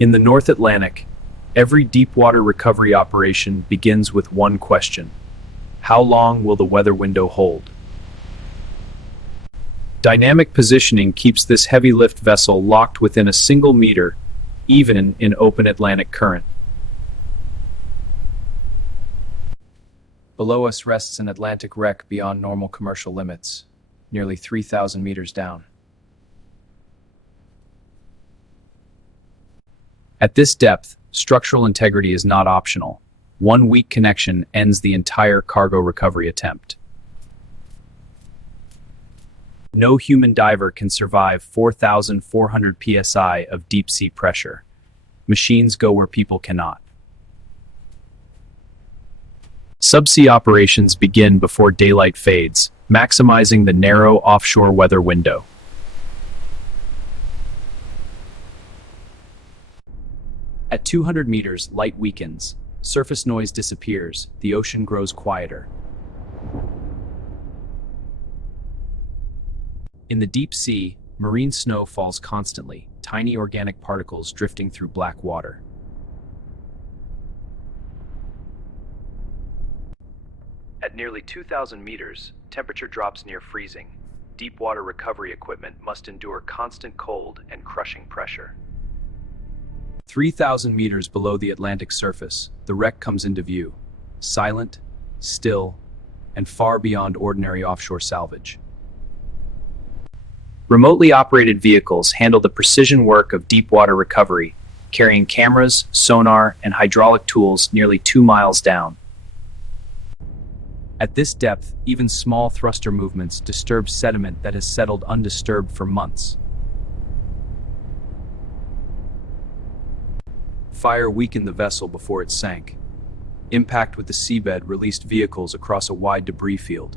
In the North Atlantic, every deepwater recovery operation begins with one question: how long will the weather window hold? Dynamic positioning keeps this heavy lift vessel locked within a single meter, even in open Atlantic current. Below us rests an Atlantic wreck beyond normal commercial limits, nearly 3,000 meters down. At this depth, structural integrity is not optional. One weak connection ends the entire cargo recovery attempt. No human diver can survive 4,400 psi of deep-sea pressure. Machines go where people cannot. Subsea operations begin before daylight fades, maximizing the narrow offshore weather window. At 200 meters, light weakens. Surface noise disappears. The ocean grows quieter. In the deep sea, marine snow falls constantly, tiny organic particles drifting through black water. At nearly 2,000 meters, temperature drops near freezing. Deep water recovery equipment must endure constant cold and crushing pressure. 3,000 meters below the Atlantic surface, the wreck comes into view, silent, still, and far beyond ordinary offshore salvage. Remotely operated vehicles handle the precision work of deep water recovery, carrying cameras, sonar, and hydraulic tools nearly 2 miles down. At this depth, even small thruster movements disturb sediment that has settled undisturbed for months. Fire weakened the vessel before it sank. Impact with the seabed released vehicles across a wide debris field.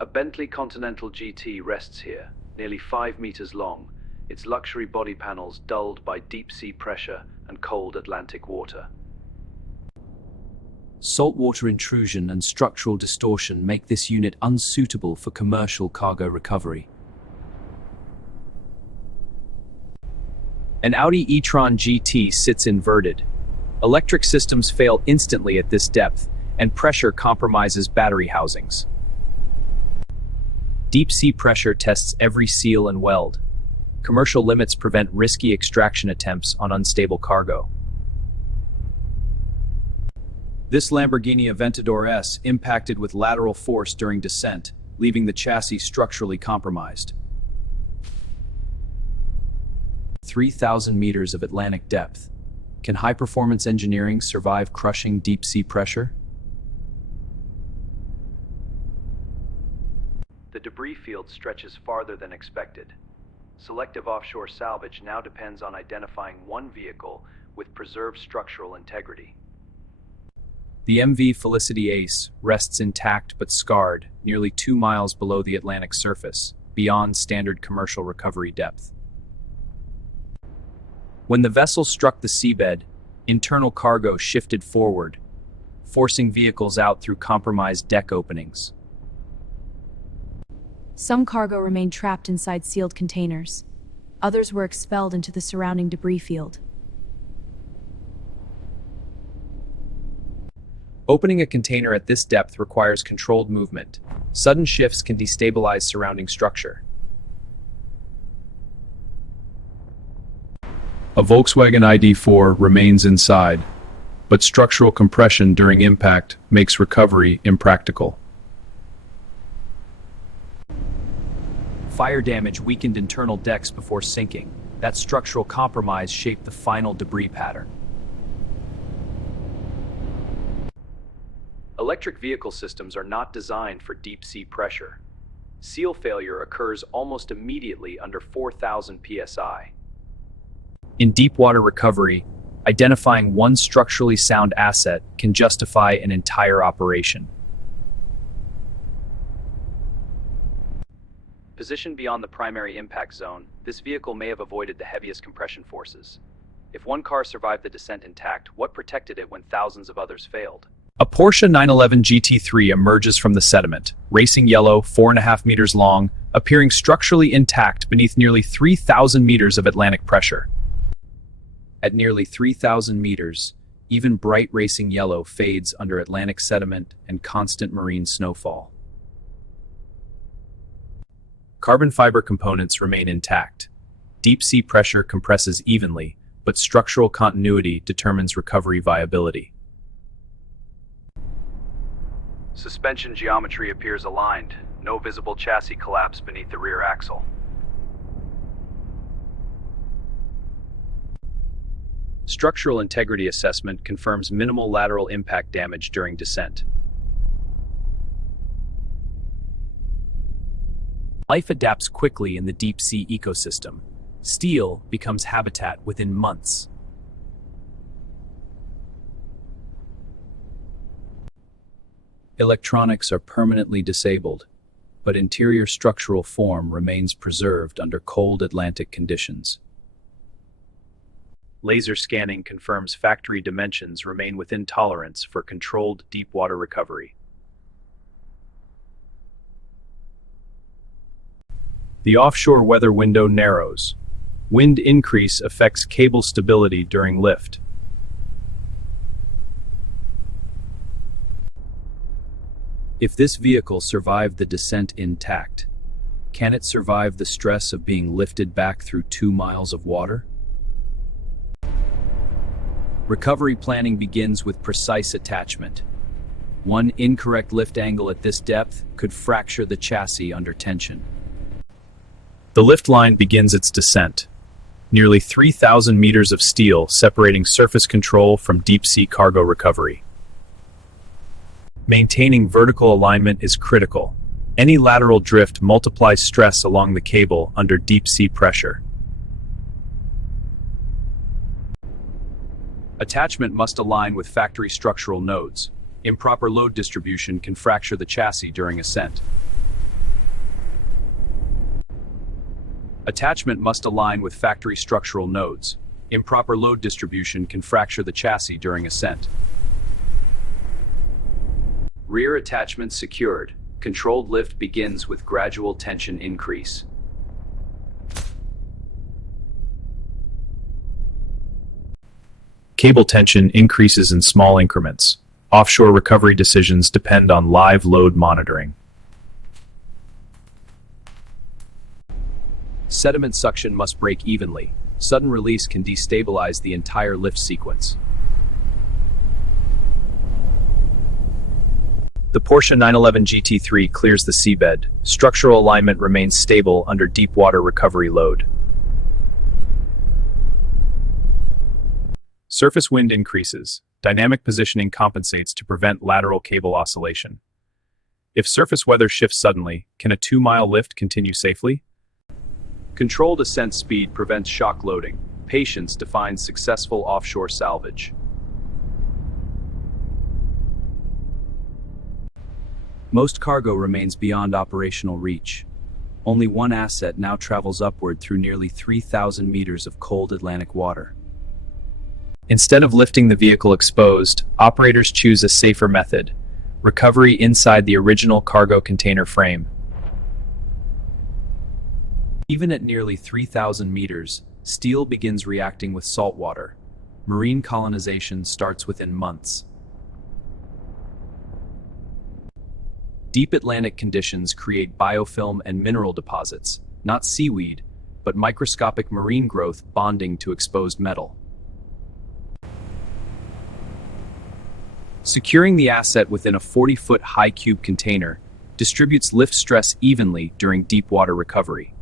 A Bentley Continental GT rests here, nearly 5 meters long, its luxury body panels dulled by deep-sea pressure and cold Atlantic water. Saltwater intrusion and structural distortion make this unit unsuitable for commercial cargo recovery. An Audi e-tron GT sits inverted. Electric systems fail instantly at this depth, and pressure compromises battery housings. Deep-sea pressure tests every seal and weld. Commercial limits prevent risky extraction attempts on unstable cargo. This Lamborghini Aventador S impacted with lateral force during descent, leaving the chassis structurally compromised. 3,000 meters of Atlantic depth. Can high-performance engineering survive crushing deep-sea pressure? The debris field stretches farther than expected. Selective offshore salvage now depends on identifying one vehicle with preserved structural integrity. The MV Felicity Ace rests intact but scarred, nearly 2 miles below the Atlantic surface, beyond standard commercial recovery depth. When the vessel struck the seabed, internal cargo shifted forward, forcing vehicles out through compromised deck openings. Some cargo remained trapped inside sealed containers. Others were expelled into the surrounding debris field. Opening a container at this depth requires controlled movement. Sudden shifts can destabilize surrounding structure. A Volkswagen ID.4 remains inside, but structural compression during impact makes recovery impractical. Fire damage weakened internal decks before sinking. That structural compromise shaped the final debris pattern. Electric vehicle systems are not designed for deep-sea pressure. Seal failure occurs almost immediately under 4,000 psi. In deep-water recovery, identifying one structurally sound asset can justify an entire operation. Positioned beyond the primary impact zone, this vehicle may have avoided the heaviest compression forces. If one car survived the descent intact, what protected it when thousands of others failed? A Porsche 911 GT3 emerges from the sediment, racing yellow, 4.5 meters long, appearing structurally intact beneath nearly 3,000 meters of Atlantic pressure. At nearly 3,000 meters, even bright racing yellow fades under Atlantic sediment and constant marine snowfall. Carbon fiber components remain intact. Deep sea pressure compresses evenly, but structural continuity determines recovery viability. Suspension geometry appears aligned. No visible chassis collapse beneath the rear axle. Structural integrity assessment confirms minimal lateral impact damage during descent. Life adapts quickly in the deep sea ecosystem. Steel becomes habitat within months. Electronics are permanently disabled, but interior structural form remains preserved under cold Atlantic conditions. Laser scanning confirms factory dimensions remain within tolerance for controlled deep water recovery. The offshore weather window narrows. Wind increase affects cable stability during lift. If this vehicle survived the descent intact, can it survive the stress of being lifted back through 2 miles of water? Recovery planning begins with precise attachment. One incorrect lift angle at this depth could fracture the chassis under tension. The lift line begins its descent. Nearly 3,000 meters of steel separating surface control from deep-sea cargo recovery. Maintaining vertical alignment is critical. Any lateral drift multiplies stress along the cable under deep-sea pressure. Attachment must align with factory structural nodes. Improper load distribution can fracture the chassis during ascent. Attachment must align with factory structural nodes. Improper load distribution can fracture the chassis during ascent. Rear attachment secured. Controlled lift begins with gradual tension increase. Cable tension increases in small increments. Offshore recovery decisions depend on live load monitoring. Sediment suction must break evenly. Sudden release can destabilize the entire lift sequence. The Porsche 911 GT3 clears the seabed. Structural alignment remains stable under deep water recovery load. Surface wind increases. Dynamic positioning compensates to prevent lateral cable oscillation. If surface weather shifts suddenly, can a 2-mile lift continue safely? Controlled ascent speed prevents shock loading. Patience defines successful offshore salvage. Most cargo remains beyond operational reach. Only one asset now travels upward through nearly 3,000 meters of cold Atlantic water. Instead of lifting the vehicle exposed, operators choose a safer method: recovery inside the original cargo container frame. Even at nearly 3,000 meters, steel begins reacting with salt water. Marine colonization starts within months. Deep Atlantic conditions create biofilm and mineral deposits, not seaweed, but microscopic marine growth bonding to exposed metal. Securing the asset within a 40-foot high cube container distributes lift stress evenly during deep water recovery.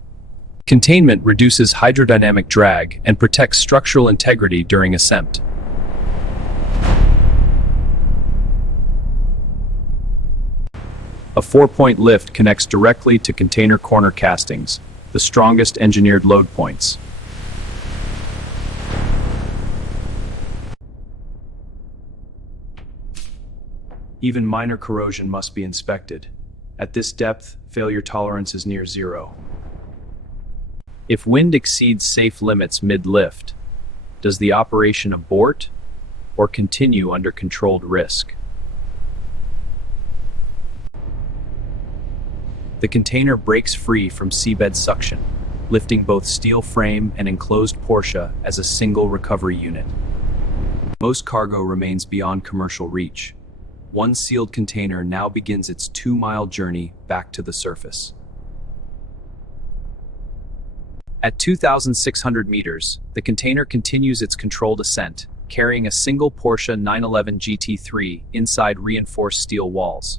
Containment reduces hydrodynamic drag and protects structural integrity during ascent. A 4-point lift connects directly to container corner castings, the strongest engineered load points. Even minor corrosion must be inspected. At this depth, failure tolerance is near zero. If wind exceeds safe limits mid-lift, does the operation abort or continue under controlled risk? The container breaks free from seabed suction, lifting both steel frame and enclosed Porsche as a single recovery unit. Most cargo remains beyond commercial reach. One sealed container now begins its 2-mile journey back to the surface. At 2,600 meters, the container continues its controlled ascent, carrying a single Porsche 911 GT3 inside reinforced steel walls.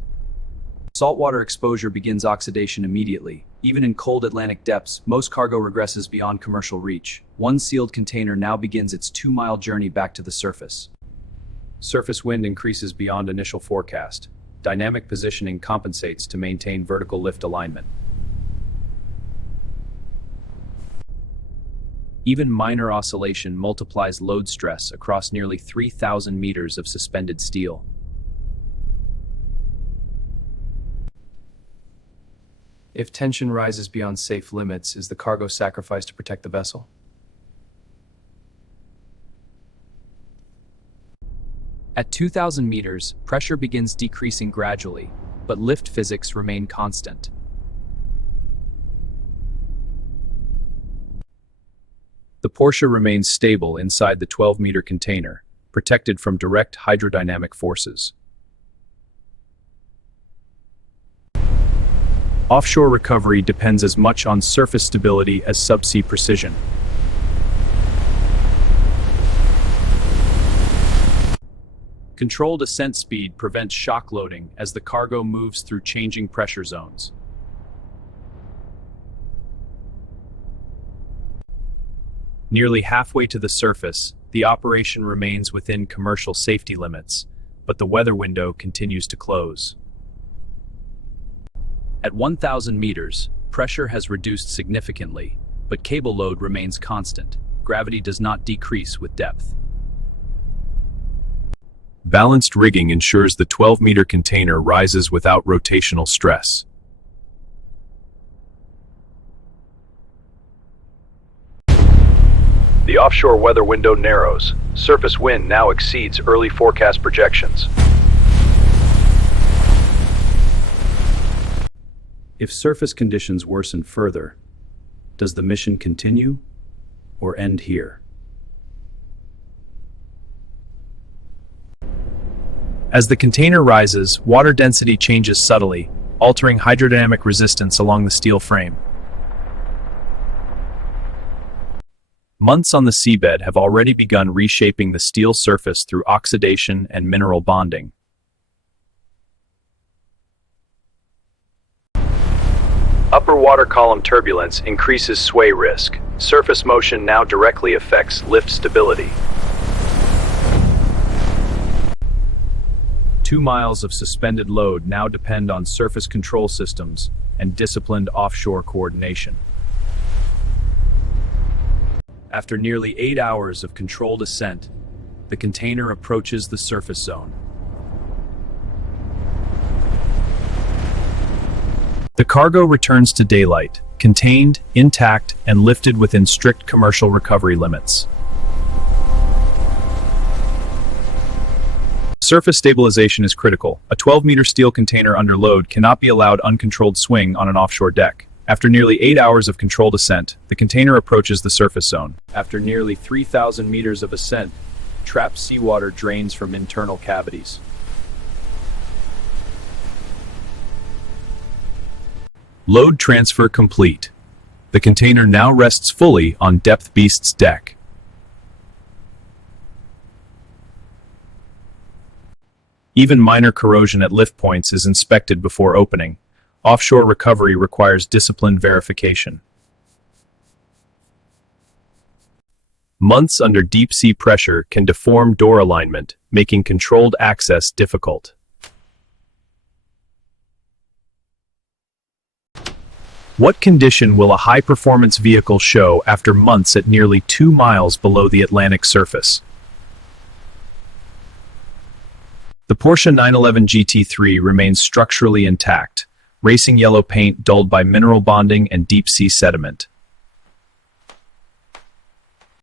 Saltwater exposure begins oxidation immediately. Even in cold Atlantic depths, most cargo regresses beyond commercial reach. One sealed container now begins its 2-mile journey back to the surface. Surface wind increases beyond initial forecast. Dynamic positioning compensates to maintain vertical lift alignment. Even minor oscillation multiplies load stress across nearly 3,000 meters of suspended steel. If tension rises beyond safe limits, is the cargo sacrificed to protect the vessel? At 2,000 meters, pressure begins decreasing gradually, but lift physics remain constant. The Porsche remains stable inside the 12-meter container, protected from direct hydrodynamic forces. Offshore recovery depends as much on surface stability as subsea precision. Controlled ascent speed prevents shock loading as the cargo moves through changing pressure zones. Nearly halfway to the surface, the operation remains within commercial safety limits, but the weather window continues to close. At 1,000 meters, pressure has reduced significantly, but cable load remains constant. Gravity does not decrease with depth. Balanced rigging ensures the 12-meter container rises without rotational stress. The offshore weather window narrows. Surface wind now exceeds early forecast projections. If surface conditions worsen further, does the mission continue or end here? As the container rises, water density changes subtly, altering hydrodynamic resistance along the steel frame. Months on the seabed have already begun reshaping the steel surface through oxidation and mineral bonding. Upper water column turbulence increases sway risk. Surface motion now directly affects lift stability. 2 miles of suspended load now depend on surface control systems and disciplined offshore coordination. After nearly 8 hours of controlled ascent, the container approaches the surface zone. The cargo returns to daylight, contained, intact, and lifted within strict commercial recovery limits. Surface stabilization is critical. A 12-meter steel container under load cannot be allowed uncontrolled swing on an offshore deck. After nearly 8 hours of controlled ascent, the container approaches the surface zone. After nearly 3,000 meters of ascent, trapped seawater drains from internal cavities. Load transfer complete. The container now rests fully on DepthBeast's deck. Even minor corrosion at lift points is inspected before opening. Offshore recovery requires disciplined verification. Months under deep-sea pressure can deform door alignment, making controlled access difficult. What condition will a high-performance vehicle show after months at nearly 2 miles below the Atlantic surface? The Porsche 911 GT3 remains structurally intact, racing yellow paint dulled by mineral bonding and deep-sea sediment.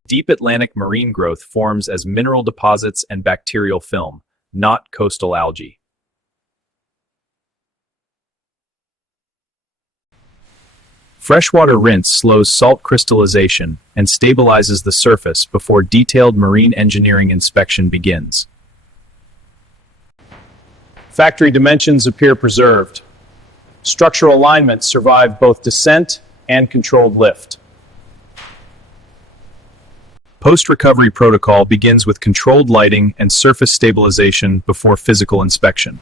Deep Atlantic marine growth forms as mineral deposits and bacterial film, not coastal algae. Freshwater rinse slows salt crystallization and stabilizes the surface before detailed marine engineering inspection begins. Factory dimensions appear preserved. Structural alignments survive both descent and controlled lift. Post-recovery protocol begins with controlled lighting and surface stabilization before physical inspection.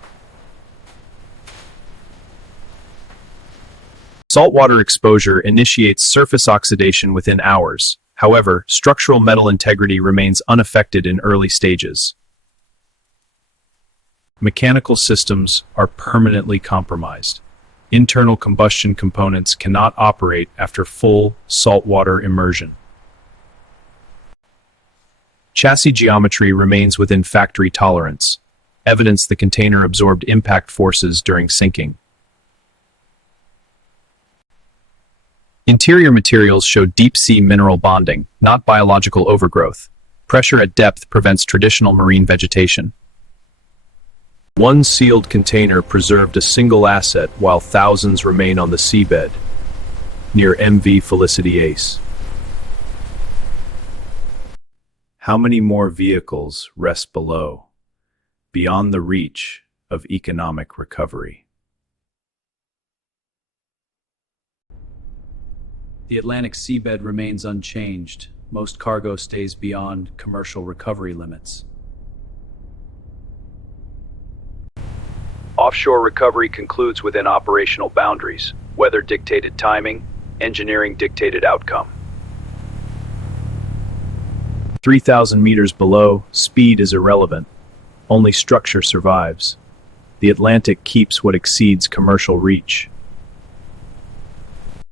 Saltwater exposure initiates surface oxidation within hours. However, structural metal integrity remains unaffected in early stages. Mechanical systems are permanently compromised. Internal combustion components cannot operate after full saltwater immersion. Chassis geometry remains within factory tolerance, evidence the container absorbed impact forces during sinking. Interior materials show deep-sea mineral bonding, not biological overgrowth. Pressure at depth prevents traditional marine vegetation. One sealed container preserved a single asset while thousands remain on the seabed, near MV Felicity Ace. How many more vehicles rest below, beyond the reach of economic recovery? The Atlantic seabed remains unchanged. Most cargo stays beyond commercial recovery limits. Offshore recovery concludes within operational boundaries. Weather-dictated timing, engineering-dictated outcome. 3,000 meters below, speed is irrelevant. Only structure survives. The Atlantic keeps what exceeds commercial reach.